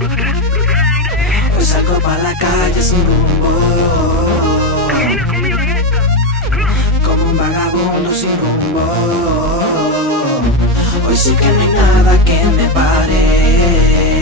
Hoy salgo pa' la calle sin rumbo, Camina conmigo en esta. como un vagabundo sin rumbo. Hoy sí que no hay nada que me pare.